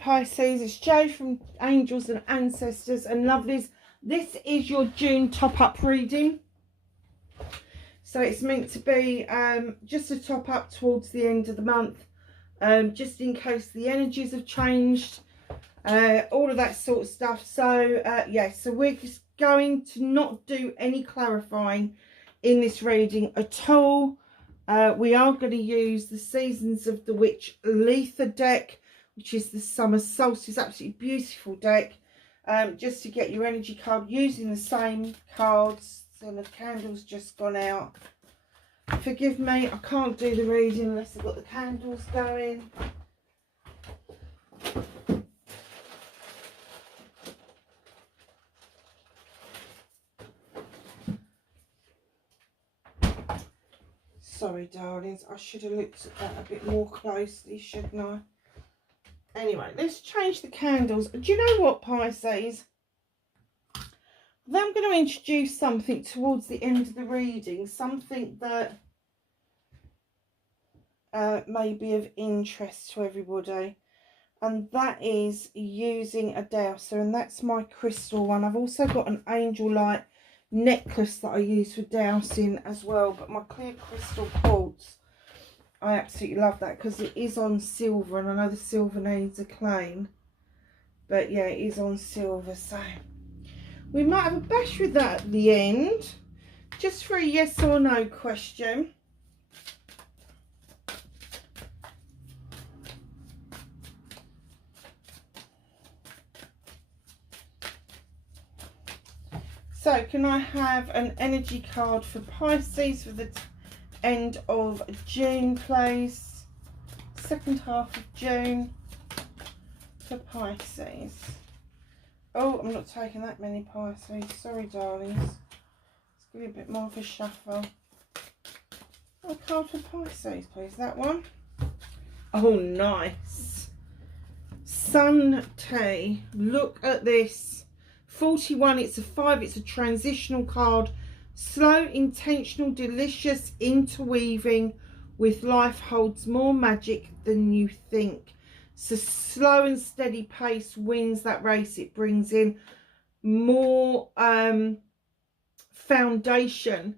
Pisces, it's Jo from Angels and Ancestors and Lovelies. This is your June top-up reading. So it's meant to be just a top-up towards the end of the month, just in case the energies have changed, all of that sort of stuff. So, yeah, so we're just going to not do any clarifying in this reading at all. We are going to use the Seasons of the Witch Letha deck, which is the summer solstice, absolutely beautiful deck, just to get your energy card using the same cards. So the candle's just gone out. Forgive me, I can't do the reading unless I've got the candles going. Sorry, darlings, I should have looked at that a bit more closely, shouldn't I? Anyway, let's change the candles. Do you know what, Pisces? Then I'm going to introduce something towards the end of the reading, something that may be of interest to everybody, and that is using a dowser, and that's my crystal one. I've also got an angel light necklace that I use for dowsing as well, but my clear crystal quartz, I absolutely love that because it is on silver, and I know the silver needs a clean, but yeah, it is on silver. So we might have a bash with that at the end, just for a yes or no question. So can I have an energy card for Pisces for the end of June, please? Second half of June for Pisces. Oh, I'm not taking that many Pisces. Sorry, darlings. Let's give you a bit more of a shuffle. A card for Pisces, please. That one. Oh, nice. Sun Tea. Look at this. 41, it's a 5, it's a transitional card. Slow, intentional, delicious interweaving with life holds more magic than you think. So slow and steady pace wins that race. It brings in more foundation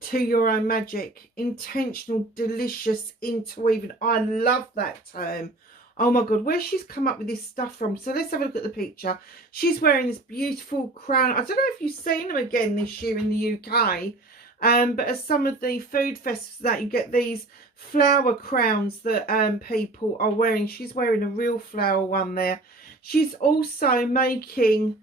to your own magic. Intentional, delicious interweaving. I love that term. Oh my God, where she's come up with this stuff from. So let's have a look at the picture. She's wearing this beautiful crown. I don't know if you've seen them again this year in the UK. But as some of the food festivals that you get these flower crowns that people are wearing. She's wearing a real flower one there. She's also making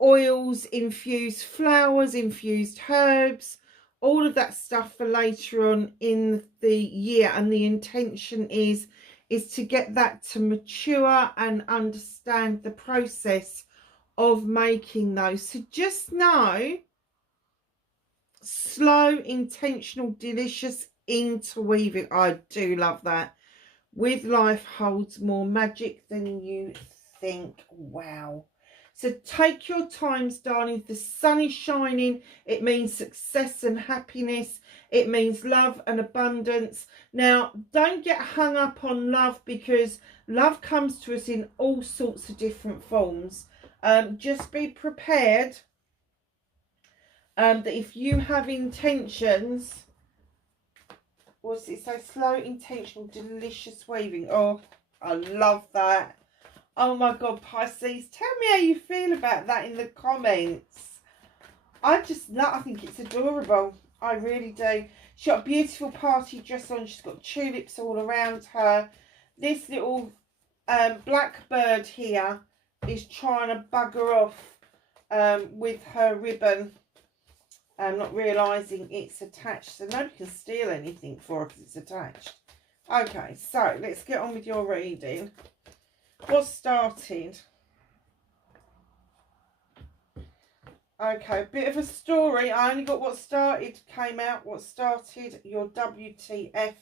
oils, infused flowers, infused herbs, all of that stuff for later on in the year. And the intention is to get that to mature and understand the process of making those. So just know, slow, intentional, delicious interweaving. I do love that. With life holds more magic than you think. Wow. So take your times, darling. The sun is shining. It means success and happiness. It means love and abundance. Now, don't get hung up on love, because love comes to us in all sorts of different forms. Just be prepared that if you have intentions, what's it say? Slow, intentional, delicious weaving. Oh, I love that. Oh my God, Pisces, tell me how you feel about that in the comments. I think it's adorable. I really do. She's got a beautiful party dress on. She's got tulips all around her. This little black bird here is trying to bugger off with her ribbon. Not realising it's attached. So nobody can steal anything for her because it's attached. Okay, so let's get on with your reading. What started? Okay, a bit of a story. I only got what started, came out, what started your WTF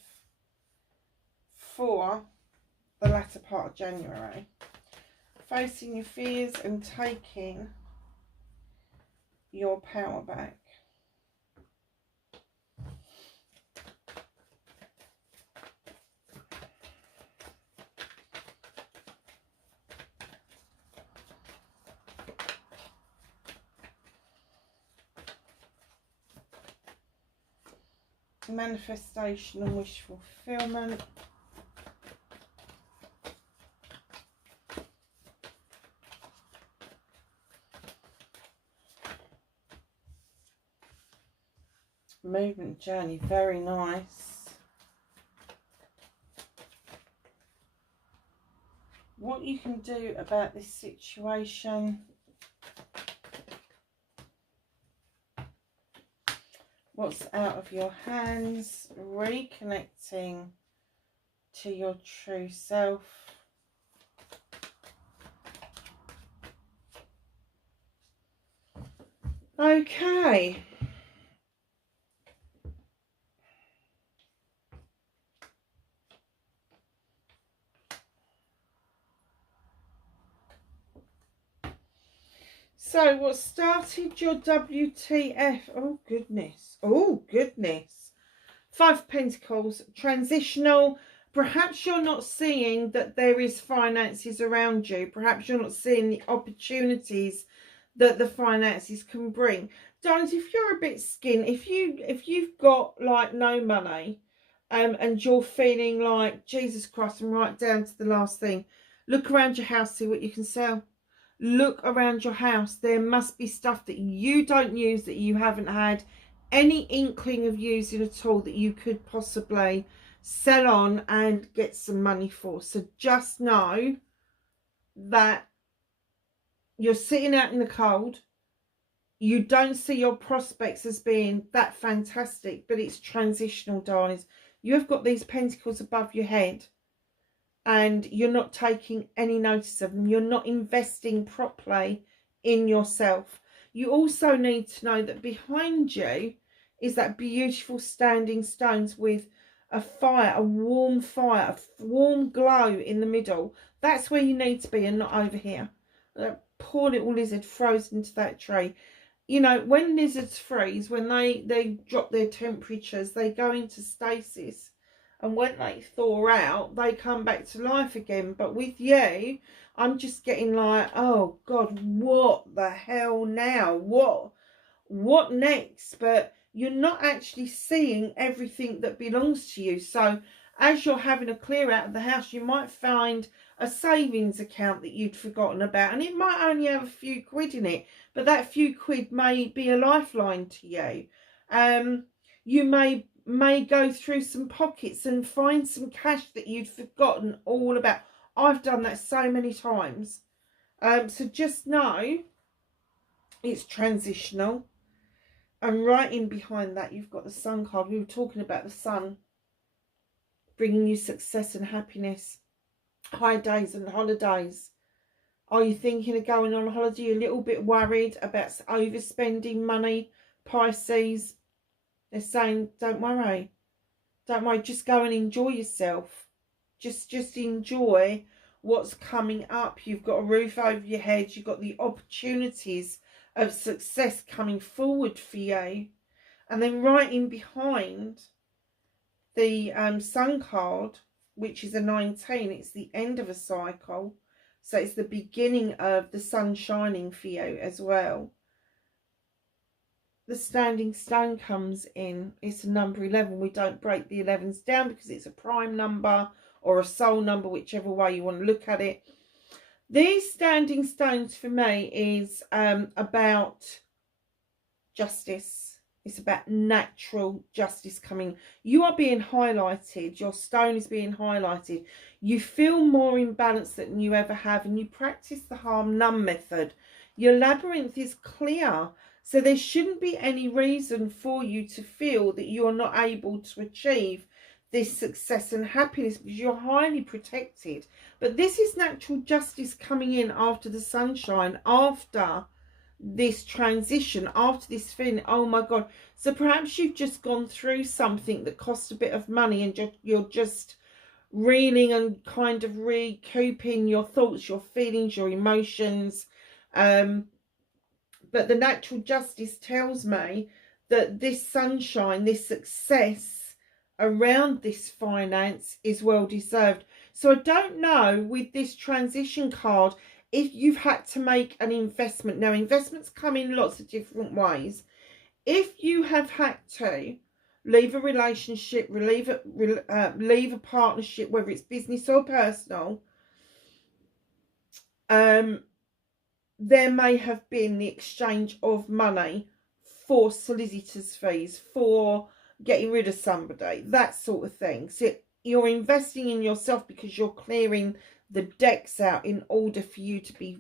for the latter part of January. Facing your fears and taking your power back. Manifestation and wish fulfillment. Movement journey, very nice. What you can do about this situation. What's out of your hands? Reconnecting to your true self. Okay. So what started your WTF? Oh goodness. Oh goodness. Five of Pentacles, transitional. Perhaps you're not seeing that there is finances around you. Perhaps you're not seeing the opportunities that the finances can bring. Darlings, if you're a bit skint, if you've got like no money, and you're feeling like Jesus Christ, I'm right down to the last thing, look around your house, see what you can sell. Look around your house. There must be stuff that you don't use, that you haven't had any inkling of using at all, that you could possibly sell on and get some money for. So just know that you're sitting out in the cold. You don't see your prospects as being that fantastic, but it's transitional, darlings. You have got these pentacles above your head, and you're not taking any notice of them. You're not investing properly in yourself. You also need to know that behind you is that beautiful standing stones with a fire, a warm glow in the middle. That's where you need to be, and not over here. That poor little lizard frozen into that tree. You know, when lizards freeze, when they drop their temperatures, they go into stasis. And when they thaw out, they come back to life again. But with you, I'm just getting like, oh God, what the hell now? What next? But you're not actually seeing everything that belongs to you. So as you're having a clear out of the house, you might find a savings account that you'd forgotten about. And it might only have a few quid in it, but that few quid may be a lifeline to you. You may go through some pockets and find some cash that you'd forgotten all about. I've done that so many times. So just know it's transitional. And right in behind that, you've got the Sun card. We were talking about the Sun bringing you success and happiness, high days and holidays. Are you thinking of going on holiday? You're a little bit worried about overspending money, Pisces. They're saying, don't worry, just go and enjoy yourself. Just enjoy what's coming up. You've got a roof over your head. You've got the opportunities of success coming forward for you. And then right in behind the Sun card, which is a 19, it's the end of a cycle. So it's the beginning of the sun shining for you as well. The standing stone comes in. It's a number 11. We don't break the 11s down because it's a prime number or a soul number, whichever way you want to look at it. These standing stones for me is about justice. It's about natural justice coming. You are being highlighted. Your stone is being highlighted. You feel more in balance than you ever have, and you practice the harm none method. Your labyrinth is clear. So there shouldn't be any reason for you to feel that you're not able to achieve this success and happiness, because you're highly protected. But this is natural justice coming in after the sunshine, after this transition, after this feeling, oh my God. So perhaps you've just gone through something that cost a bit of money, and you're just reeling and kind of recouping your thoughts, your feelings, your emotions. But the natural justice tells me that this sunshine, this success around this finance is well deserved. So I don't know with this transition card if you've had to make an investment. Now, investments come in lots of different ways. If you have had to leave a relationship, leave a partnership, whether it's business or personal, there may have been the exchange of money for solicitors' fees, for getting rid of somebody, that sort of thing. So you're investing in yourself because you're clearing the decks out in order for you to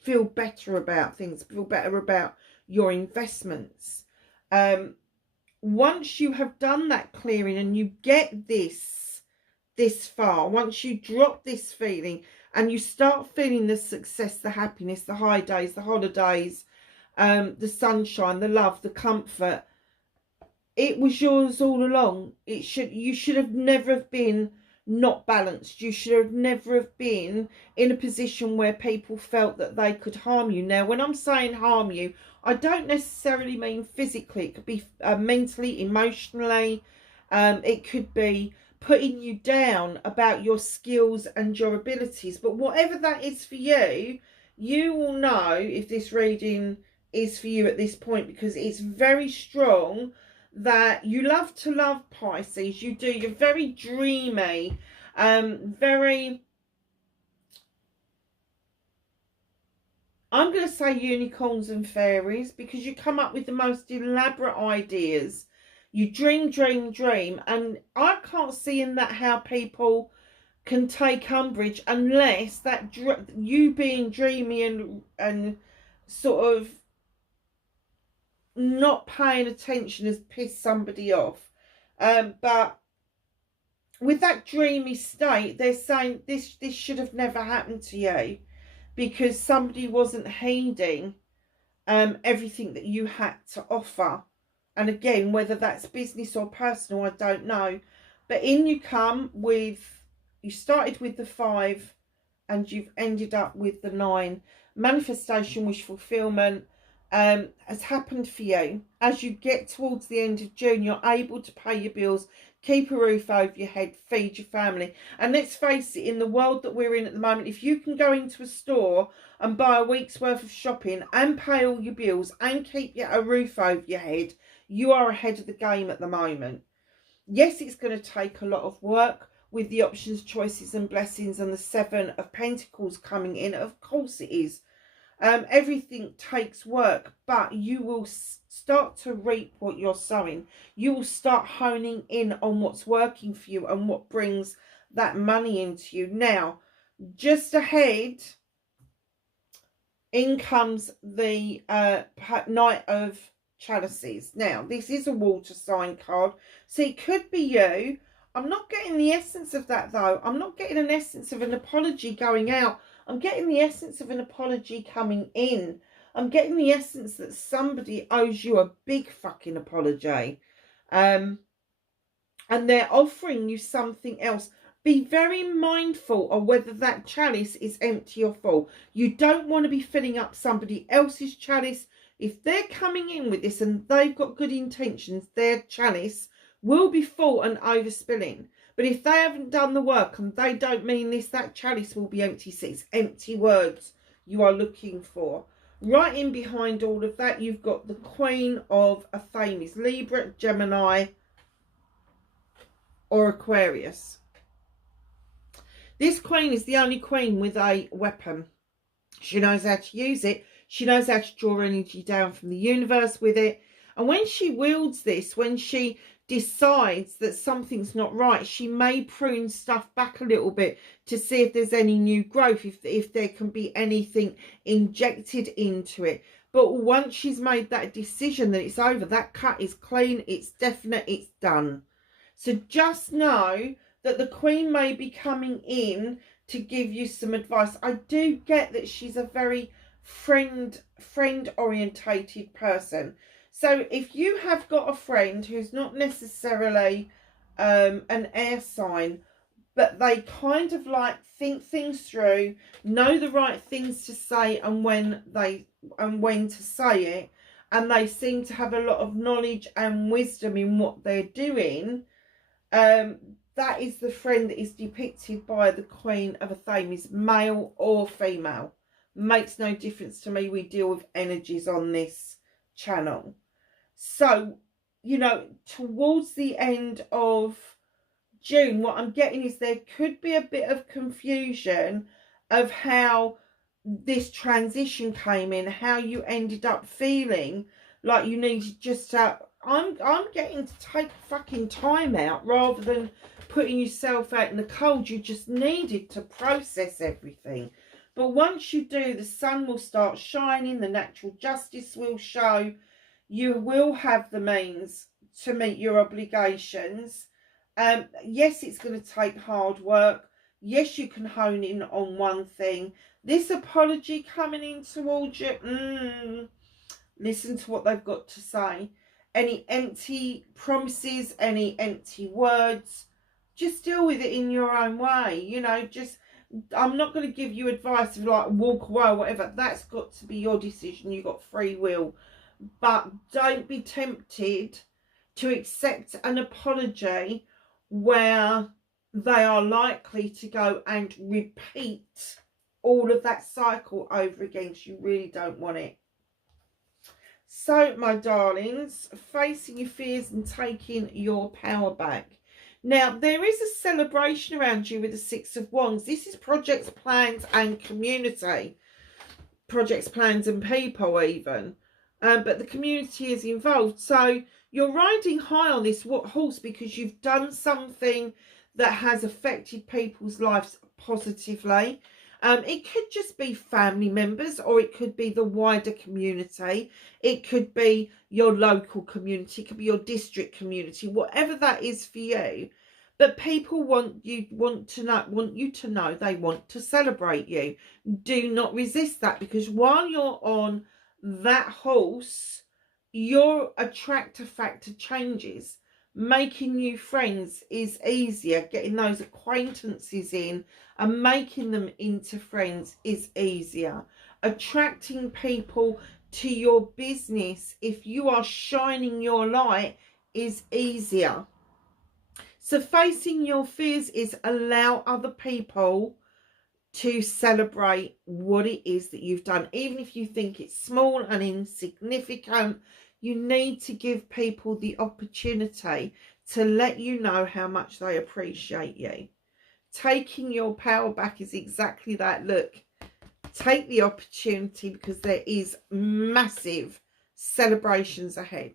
feel better about things, feel better about your investments. Once you have done that clearing and you get this far, once you drop this feeling and you start feeling the success, the happiness, the high days, the holidays, the sunshine, the love, the comfort, it was yours all along. You should have never have been not balanced. You should have never have been in a position where people felt that they could harm you. Now, when I'm saying harm you, I don't necessarily mean physically. It could be mentally, emotionally. It could be putting you down about your skills and your abilities. But whatever that is for you, you will know if this reading is for you at this point, because it's very strong that you love to love, Pisces. You do. You're very dreamy, very, I'm going to say unicorns and fairies, because you come up with the most elaborate ideas. You dream, dream, dream. And I can't see in that how people can take umbrage unless that you being dreamy and sort of not paying attention has pissed somebody off. But with that dreamy state, they're saying this should have never happened to you because somebody wasn't heeding everything that you had to offer. And again, whether that's business or personal, I don't know. But in you come with, you started with the 5 and you've ended up with the 9. Manifestation, wish fulfillment has happened for you. As you get towards the end of June, you're able to pay your bills, keep a roof over your head, feed your family. And let's face it, in the world that we're in at the moment, if you can go into a store and buy a week's worth of shopping and pay all your bills and keep a roof over your head, you are ahead of the game at the moment. Yes, it's going to take a lot of work with the options, choices and blessings and the 7 of Pentacles coming in. Of course it is. Everything takes work, but you will start to reap what you're sowing. You will start honing in on what's working for you and what brings that money into you. Now, just ahead, in comes the Knight of Chalices. Now, this is a water sign card, so it could be you. I'm not getting the essence of that, though. I'm not getting an essence of an apology going out. I'm getting the essence of an apology coming in. I'm getting the essence that somebody owes you a big fucking apology. And they're offering you something else. Be very mindful of whether that chalice is empty or full. You don't want to be filling up somebody else's chalice. If they're coming in with this and they've got good intentions, their chalice will be full and overspilling. But if they haven't done the work and they don't mean this, that chalice will be empty. So it's empty words you are looking for. Right in behind all of that, you've got the Queen of Affirmations, Libra, Gemini, or Aquarius. This Queen is the only Queen with a weapon. She knows how to use it. She knows how to draw energy down from the universe with it. And when she wields this, when she decides that something's not right, she may prune stuff back a little bit to see if there's any new growth, if there can be anything injected into it. But once she's made that decision that it's over, that cut is clean, it's definite, it's done. So just know that the Queen may be coming in to give you some advice. I do get that she's a very friend orientated person. So if you have got a friend who's not necessarily an air sign, but they kind of like think things through, know the right things to say and when to say it, and they seem to have a lot of knowledge and wisdom in what they're doing, that is the friend that is depicted by the Queen of Affirmations, male or female. Makes no difference to me. We deal with energies on this channel. So you know, towards the end of June, what I'm getting is there could be a bit of confusion of how this transition came in, how you ended up feeling like you needed just to, I'm getting to take fucking time out rather than putting yourself out in the cold. You just needed to process everything. But once you do, the sun will start shining, the natural justice will show, you will have the means to meet your obligations. Yes, it's going to take hard work. Yes, you can hone in on one thing. This apology coming in towards you, listen to what they've got to say. Any empty promises, any empty words, just deal with it in your own way. You know, just, I'm not going to give you advice of like walk away or whatever. That's got to be your decision. You've got free will. But don't be tempted to accept an apology where they are likely to go and repeat all of that cycle over again. So you really don't want it. So, my darlings, facing your fears and taking your power back. Now, there is a celebration around you with the Six of Wands. This is projects, plans and community. Projects, plans and people even. But the community is involved. So you're riding high on this horse because you've done something that has affected people's lives positively. It could just be family members, or it could be the wider community. It could be your local community. It could be your district community, whatever that is for you. But people want you to know they want to celebrate you. Do not resist that, because while you're on that horse, your attractor factor changes. Making new friends is easier. Getting those acquaintances in and making them into friends is easier. Attracting people to your business, if you are shining your light, is easier. So facing your fears is allow other people to celebrate what it is that you've done. Even if you think it's small and insignificant, you need to give people the opportunity to let you know how much they appreciate you. Taking your power back is exactly that. Look, take the opportunity, because there is massive celebrations ahead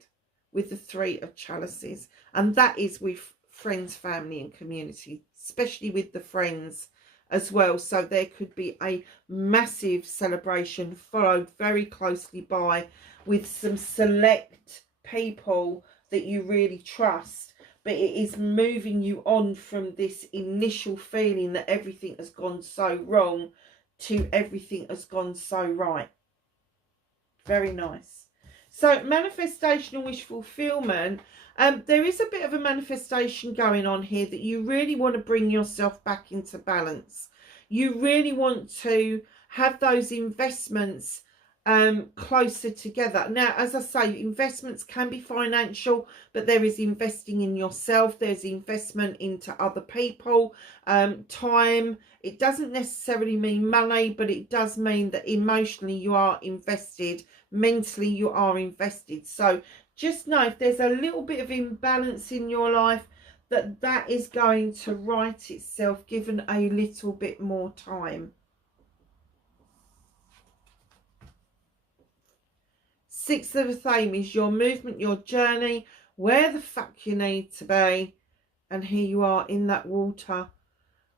with the Three of Chalices. And that is with friends, family and community, especially with the friends as well. So there could be a massive celebration followed very closely by with some select people that you really trust, but it is moving you on from this initial feeling that everything has gone so wrong to everything has gone so right. Very nice. So manifestation and wish fulfillment. There is a bit of a manifestation going on here that you really want to bring yourself back into balance. You really want to have those investments closer together. Now, as I say, investments can be financial, but there is investing in yourself. There's investment into other people, time. It doesn't necessarily mean money, but it does mean that emotionally you are invested, mentally you are invested. So just know if there's a little bit of imbalance in your life, that is going to right itself given a little bit more time. Sixth of a theme is your movement, your journey, where the fuck you need to be. And here you are in that water,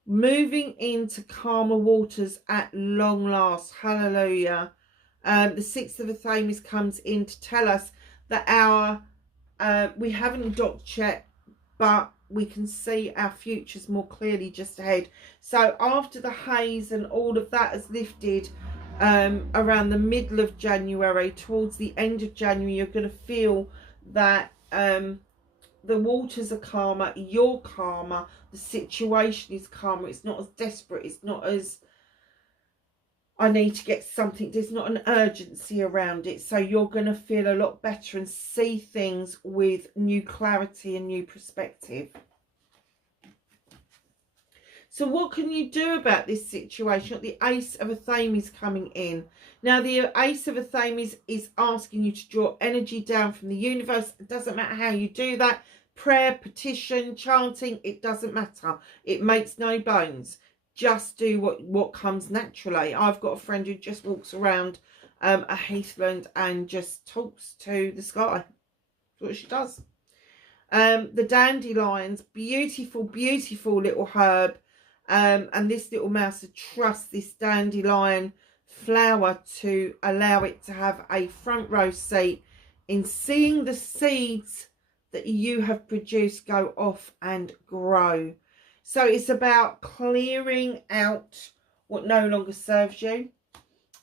moving into calmer waters at long last. Hallelujah. The Sixth of a theme comes in to tell us that we haven't docked yet, but we can see our futures more clearly just ahead. So after the haze and all of that has lifted, around the middle of January, towards the end of January, you're going to feel that the waters are calmer, you're calmer, the situation is calmer. It's not as desperate, it's not as I need to get something, there's not an urgency around it. So you're going to feel a lot better and see things with new clarity and new perspective. So what can you do about this situation? The Ace of Athame coming in. Now, the Ace of Athame is asking you to draw energy down from the universe. It doesn't matter how you do that. Prayer, petition, chanting, it doesn't matter. It makes no bones. Just do what comes naturally. I've got a friend who just walks around a heathland and just talks to the sky. That's what she does. The dandelions, beautiful, beautiful little herb. And this little mouse trusts this dandelion flower to allow it to have a front row seat in seeing the seeds that you have produced go off and grow. So it's about clearing out what no longer serves you,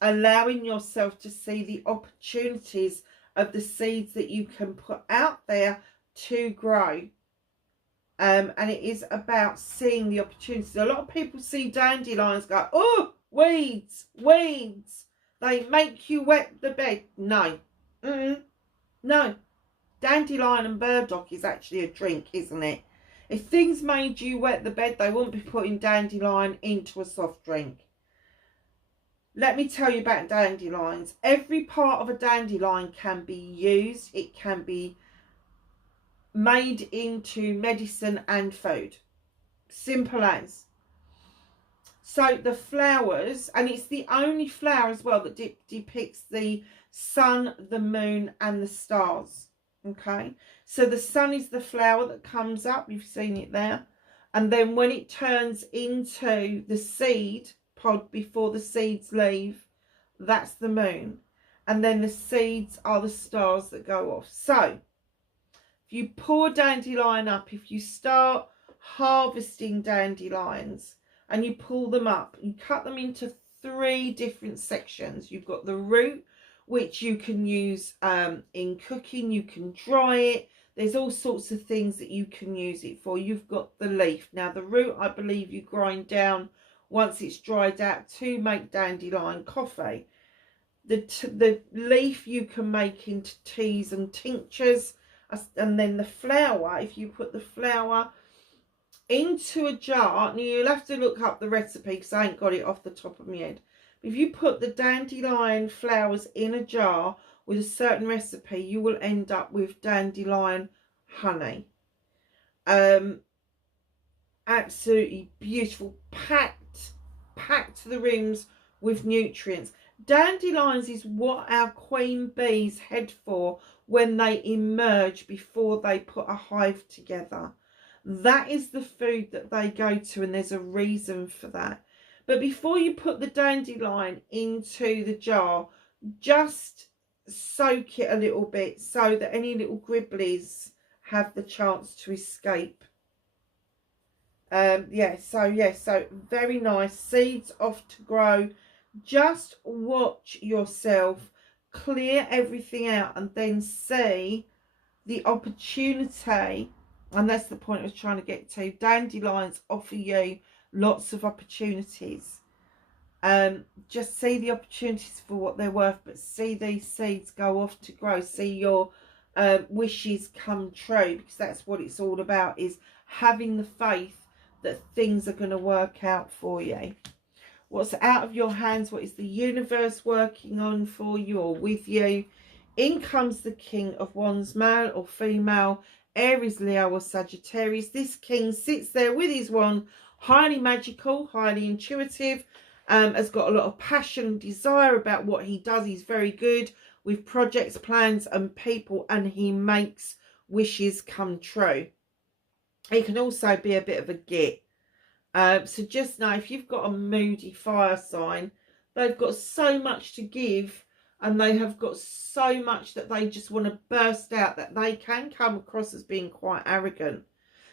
allowing yourself to see the opportunities of the seeds that you can put out there to grow. And it is about seeing the opportunities. A lot of people see dandelions, go, oh, weeds, weeds. They make you wet the bed. No. No. Dandelion and burdock is actually a drink, isn't it? If things made you wet the bed, they wouldn't be putting dandelion into a soft drink. Let me tell you about dandelions. Every part of a dandelion can be used. It can be made into medicine and food. Simple as. So the flowers, and it's the only flower as well that depicts the sun, the moon and the stars. Okay, so the sun is the flower that comes up, you've seen it there, and then when it turns into the seed pod before the seeds leave, that's the moon, and then the seeds are the stars that go off. So if you pour dandelion up, if you start harvesting dandelions and you pull them up, you cut them into 3 different sections. You've got the root, which you can use in cooking. You can dry it. There's all sorts of things that you can use it for. You've got the leaf. Now, the root, I believe you grind down once it's dried out to make dandelion coffee. The leaf you can make into teas and tinctures. And then the flower, if you put the flower into a jar, now you'll have to look up the recipe because I ain't got it off the top of my head. If you put the dandelion flowers in a jar with a certain recipe, you will end up with dandelion honey. Absolutely beautiful, packed to the rims with nutrients. Dandelions is what our queen bees head for when they emerge before they put a hive together. That is the food that they go to, and there's a reason for that. But before you put the dandelion into the jar, just soak it a little bit so that any little gribblies have the chance to escape. So very nice. Seeds off to grow. Just watch yourself clear everything out and then see the opportunity. And that's the point I was trying to get to. Dandelions offer you lots of opportunities. Just see the opportunities for what they're worth, but see these seeds go off to grow. See your wishes come true, because that's what it's all about, is having the faith that things are going to work out for you. What's out of your hands? What is the universe working on for you or with you? In comes the King of Wands, male or female, Aries, Leo or Sagittarius. This king sits there with his wand, highly magical, highly intuitive, has got a lot of passion, desire about what he does. He's very good with projects, plans and people, and he makes wishes come true. He can also be a bit of a git. So just know, if you've got a moody fire sign, they've got so much to give and they have got so much that they just want to burst out, that they can come across as being quite arrogant.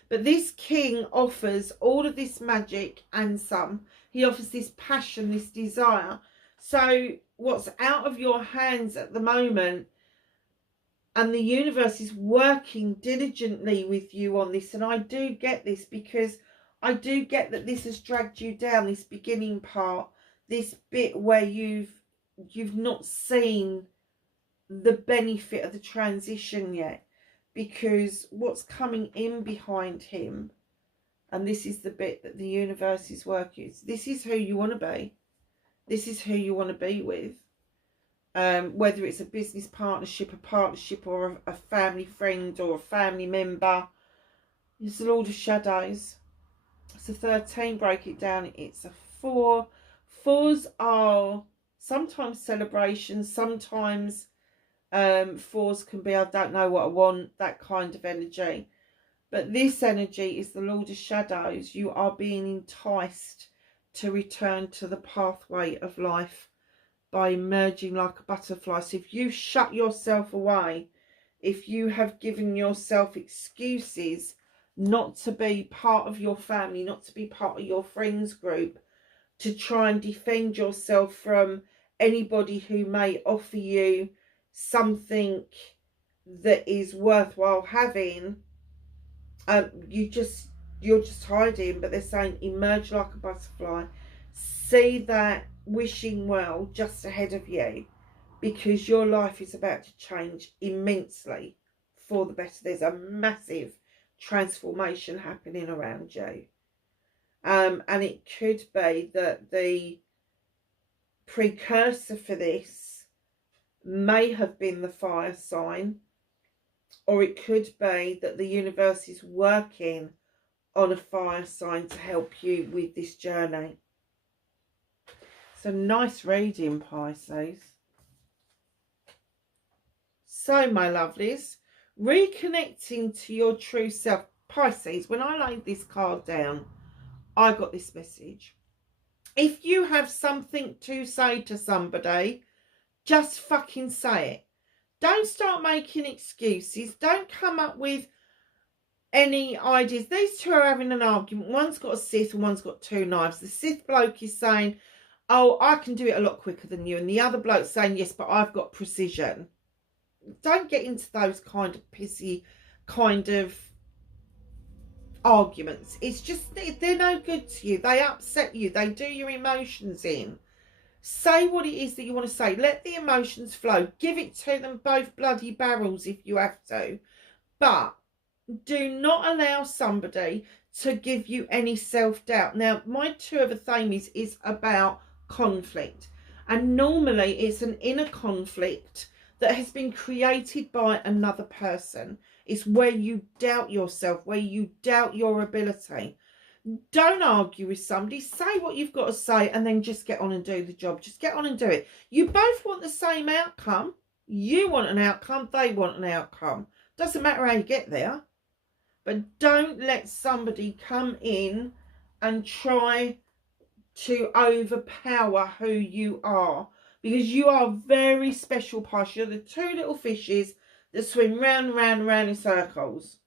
But this king offers all of this magic and some. He offers this passion, this desire. So what's out of your hands at the moment, and the universe is working diligently with you on this. And I do get this, because I do get that this has dragged you down, this beginning part, this bit where you've not seen the benefit of the transition yet, because what's coming in behind him And this is the bit that the universe is working. This is who you want to be. This is who you want to be with. Whether it's a business partnership, or a family friend or a family member. It's the Lord of Shadows. It's a 13, break it down. It's a 4. 4s are sometimes celebrations, sometimes 4s can be, I don't know what I want, that kind of energy. But this energy is the Lord of Shadows. You are being enticed to return to the pathway of life by emerging like a butterfly. So if you shut yourself away, if you have given yourself excuses not to be part of your family, not to be part of your friends group, to try and defend yourself from anybody who may offer you something that is worthwhile having, you're just hiding. But they're saying emerge like a butterfly. See that wishing well just ahead of you, because your life is about to change immensely for the better. There's a massive transformation happening around you. And it could be that the precursor for this may have been the fire sign, or it could be that the universe is working on a fire sign to help you with this journey. So nice reading, Pisces. So, my lovelies, reconnecting to your true self. Pisces, when I laid this card down, I got this message. If you have something to say to somebody, just fucking say it. Don't start making excuses. Don't come up with any ideas. These two are having an argument. One's got a Sith and one's got 2 knives. The Sith bloke is saying, oh, I can do it a lot quicker than you. And the other bloke's saying, yes, but I've got precision. Don't get into those kind of pissy kind of arguments. It's just, they're no good to you. They upset you. They do your emotions in. Say what it is that you want to say. Let the emotions flow. Give it to them both bloody barrels if you have to. But do not allow somebody to give you any self-doubt. Now, my 2 of a Thames is about conflict. And normally it's an inner conflict that has been created by another person. It's where you doubt yourself, where you doubt your ability. Don't argue with somebody. Say what you've got to say and then just get on and do the job. Just get on and do it. You both want the same outcome. You want an outcome. They want an outcome. Doesn't matter how you get there. But don't let somebody come in and try to overpower who you are. Because you are very special, Pisces. You're the 2 little fishes that swim round and round and round in circles.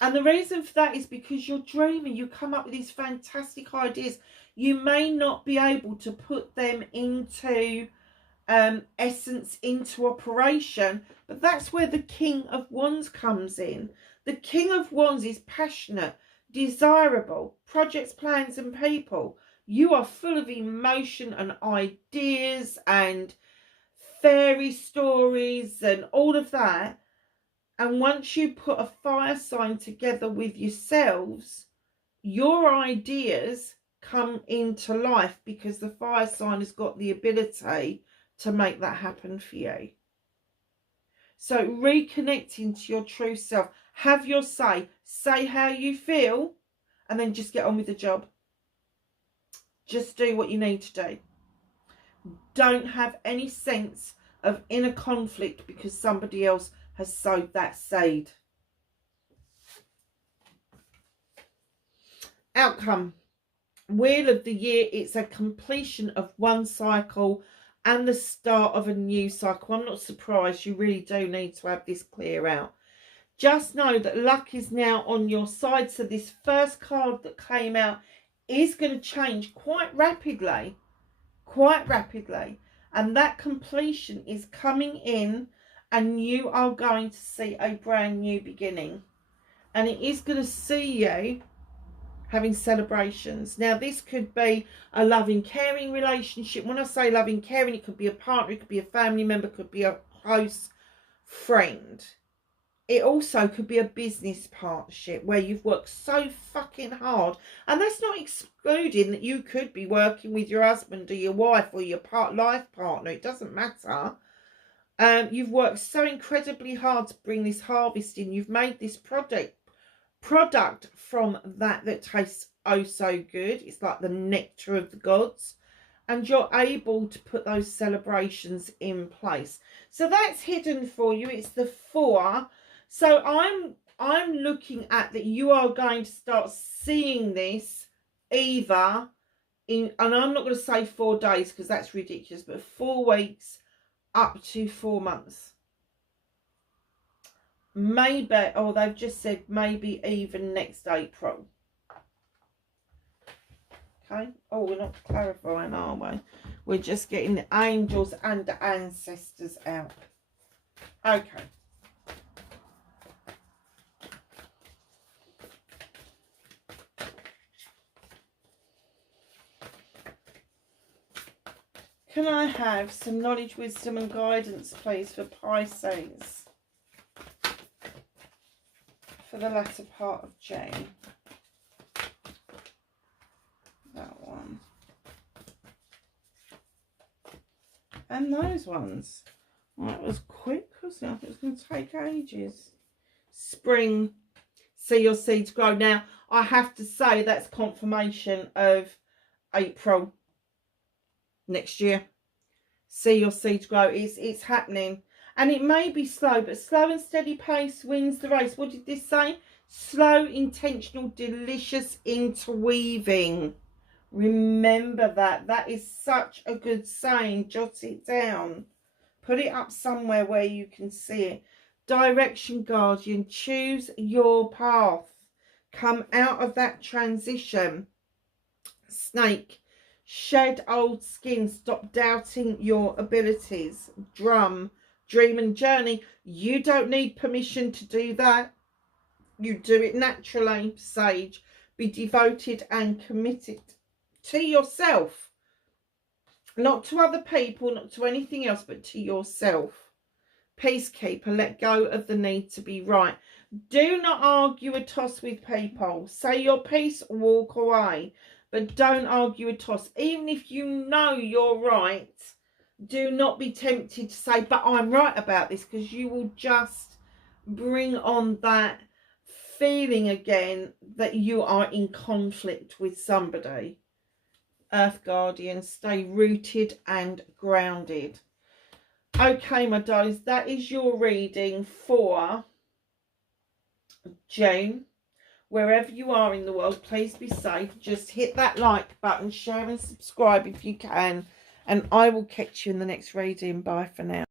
And the reason for that is because you're dreaming. You come up with these fantastic ideas. You may not be able to put them into essence, into operation. But that's where the King of Wands comes in. The King of Wands is passionate, desirable, projects, plans and people. You are full of emotion and ideas and fairy stories and all of that. And once you put a fire sign together with yourselves, your ideas come into life because the fire sign has got the ability to make that happen for you. So reconnecting to your true self. Have your say. Say how you feel and then just get on with the job. Just do what you need to do. Don't have any sense of inner conflict because somebody else has sowed that seed. Outcome. Wheel of the year. It's a completion of one cycle and the start of a new cycle. I'm not surprised. You really do need to have this clear out. Just know that luck is now on your side. So this first card that came out is going to change quite rapidly. And that completion is coming in and you are going to see a brand new beginning. And it is going to see you having celebrations. Now, this could be a loving, caring relationship. When I say loving, caring, it could be a partner, it could be a family member, it could be a close friend. it also could be a business partnership where you've worked so fucking hard. And that's not excluding that you could be working with your husband or your wife or your life partner. It doesn't matter. You've worked so incredibly hard to bring this harvest in. You've made this product from that tastes oh so good. It's like the nectar of the gods. And you're able to put those celebrations in place. So that's hidden for you. It's the 4. So I'm looking at that you are going to start seeing this either in, and I'm not going to say 4 days because that's ridiculous, but 4 weeks up to 4 months. Maybe, oh, they've just said maybe even next April. Okay. Oh, we're not clarifying, are we? We're just getting the angels and the ancestors out. Okay. Can I have some knowledge, wisdom and guidance, please, for Pisces? For the latter part of June. That one. And those ones. Well, that was quick, wasn't it? I thought it was going to take ages. Spring. See your seeds grow. Now, I have to say that's confirmation of April next year. See your seeds grow. It's happening. And it may be slow, but slow and steady pace wins the race. What did this say? Slow, intentional, delicious interweaving. Remember that. That is such a good saying. Jot it down. Put it up somewhere where you can see it. Direction, guardian. Choose your path. Come out of that transition. Snake. Shed old skin. Stop doubting your abilities. Drum. Dream and journey. You don't need permission to do that. You do it naturally. Sage. Be devoted and committed to yourself. Not to other people, not to anything else, but to yourself. Peacekeeper. Let go of the need to be right. Do not argue a toss with people. Say your piece, walk away. But don't argue a toss. Even if you know you're right, do not be tempted to say, but I'm right about this, because you will just bring on that feeling again that you are in conflict with somebody. Earth Guardian, stay rooted and grounded. Okay, my darlings, that is your reading for June. Wherever you are in the world, please be safe. Just hit that like button, share and subscribe if you can. And I will catch you in the next reading. Bye for now.